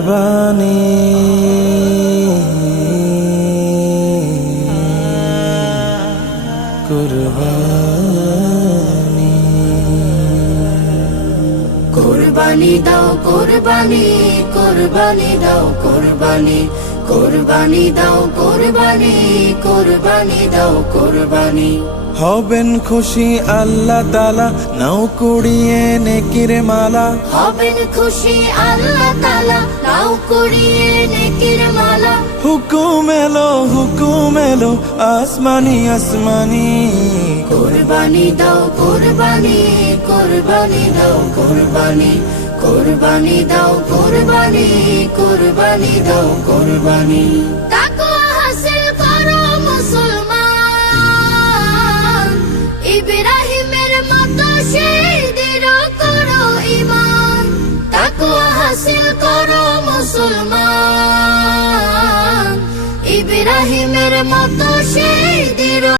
কুরবানি কুরবানি কুরবানি দাও কুরবানি কুরবানি দাও কুরবানি কুরবানি দাও কুরবানি কুরবানি দাও কুরবানি হবেন খুশি আল্লাহ তাআলা নাও কুড়িয়ে নেকির মালা হবেন খুশি আল্লাহ তাআলা নাও কুড়িয়ে নেকির মালা হুকুম এলো আসমানি আসমানি কুরবানি দাও কুরবানি কুরবানি দাও কুরবানি কুরবানি দাও কুরবানি কুরবানি দাও কুরবানি তাকওয়া হাসিল করো মুসলমান ইব্রাহিমের মতো শহীদের করো ঈমান তাকওয়া হাসিল করো মুসলমান ইব্রাহিমের মতো